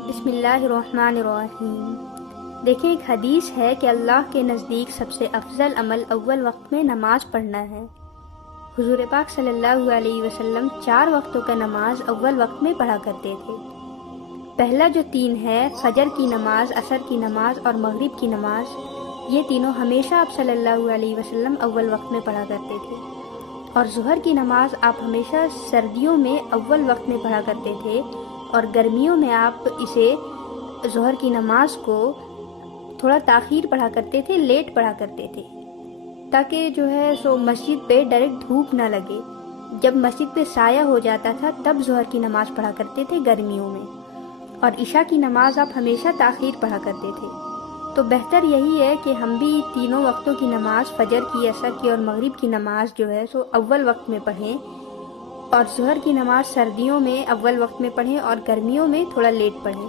بسم اللہ الرحمن الرحیم۔ دیکھیں، ایک حدیث ہے کہ اللہ کے نزدیک سب سے افضل عمل اول وقت میں نماز پڑھنا ہے۔ حضور پاک صلی اللہ علیہ وسلم 4 وقتوں کا نماز اول وقت میں پڑھا کرتے تھے۔ پہلا جو 3 ہے، فجر کی نماز، عصر کی نماز اور مغرب کی نماز، یہ تینوں ہمیشہ آپ صلی اللہ علیہ وسلم اول وقت میں پڑھا کرتے تھے۔ اور ظہر کی نماز آپ ہمیشہ سردیوں میں اول وقت میں پڑھا کرتے تھے، اور گرمیوں میں آپ اسے ظہر کی نماز کو تھوڑا تاخیر پڑھا کرتے تھے، لیٹ پڑھا کرتے تھے، تاکہ جو ہے سو مسجد پہ ڈائریکٹ دھوپ نہ لگے۔ جب مسجد پہ سایہ ہو جاتا تھا تب ظہر کی نماز پڑھا کرتے تھے گرمیوں میں، اور عشاء کی نماز آپ ہمیشہ تاخیر پڑھا کرتے تھے۔ تو بہتر یہی ہے کہ ہم بھی تینوں وقتوں کی نماز، فجر کی، عصر کی اور مغرب کی نماز جو ہے سو اول وقت میں پڑھیں، اور ظہر کی نماز سردیوں میں اول وقت میں پڑھیں اور گرمیوں میں تھوڑا لیٹ پڑھیں،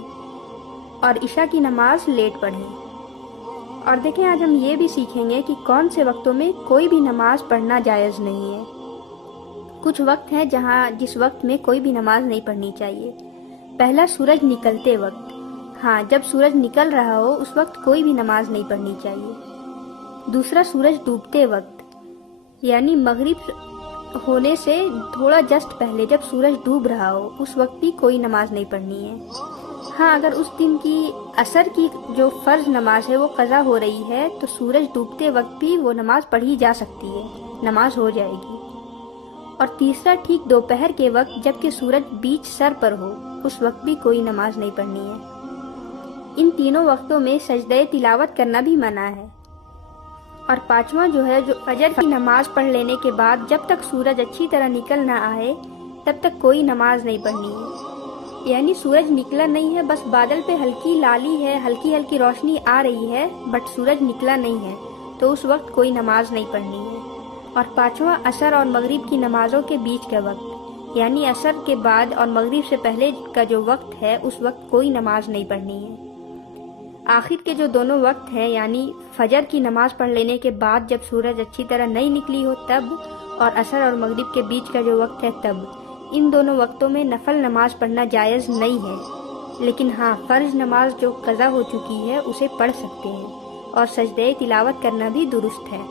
اور عشاء کی نماز لیٹ پڑھیں۔ اور دیکھیں، آج ہم یہ بھی سیکھیں گے کہ کون سے وقتوں میں کوئی بھی نماز پڑھنا جائز نہیں ہے۔ کچھ وقت ہیں جس وقت میں کوئی بھی نماز نہیں پڑھنی چاہیے۔ پہلا، سورج نکلتے وقت۔ ہاں، جب سورج نکل رہا ہو اس وقت کوئی بھی نماز نہیں پڑھنی چاہیے۔ دوسرا، سورج ڈوبتے وقت، یعنی مغرب ہونے سے تھوڑا جسٹ پہلے جب سورج ڈوب رہا ہو اس وقت بھی کوئی نماز نہیں پڑھنی ہے۔ ہاں، اگر اس دن کی عصر کی جو فرض نماز ہے وہ قضا ہو رہی ہے تو سورج ڈوبتے وقت بھی وہ نماز پڑھی جا سکتی ہے، نماز ہو جائے گی۔ اور تیسرا، ٹھیک دوپہر کے وقت جب کہ سورج بیچ سر پر ہو اس وقت بھی کوئی نماز نہیں پڑھنی ہے۔ ان تینوں وقتوں میں سجدہ تلاوت کرنا بھی منع ہے۔ اور پانچواں جو ہے، جو فجر کی نماز پڑھ لینے کے بعد جب تک سورج اچھی طرح نکل نہ آئے تب تک کوئی نماز نہیں پڑھنی ہے، یعنی سورج نکلا نہیں ہے، بس بادل پہ ہلکی لالی ہے، ہلکی ہلکی روشنی آ رہی ہے، بٹ سورج نکلا نہیں ہے، تو اس وقت کوئی نماز نہیں پڑھنی ہے۔ اور پانچواں، عصر اور مغرب کی نمازوں کے بیچ کا وقت، یعنی عصر کے بعد اور مغرب سے پہلے کا جو وقت ہے اس وقت کوئی نماز نہیں پڑھنی ہے۔ آخر کے جو دونوں وقت ہیں، یعنی فجر کی نماز پڑھ لینے کے بعد جب سورج اچھی طرح نہیں نکلی ہو تب، اور عصر اور مغرب کے بیچ کا جو وقت ہے تب، ان دونوں وقتوں میں نفل نماز پڑھنا جائز نہیں ہے، لیکن ہاں، فرض نماز جو قضا ہو چکی ہے اسے پڑھ سکتے ہیں، اور سجدہ تلاوت کرنا بھی درست ہے۔